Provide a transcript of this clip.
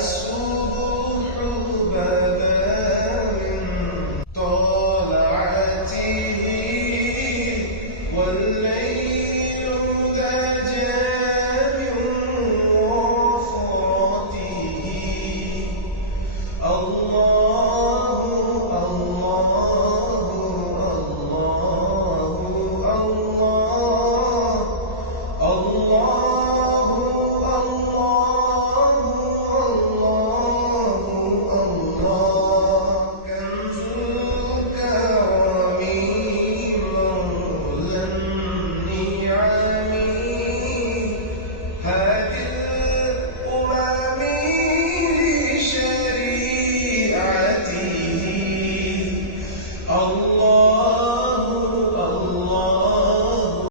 الصبح بدا من طلعته والليل دجى من وفرته. الله الله الله الله Allah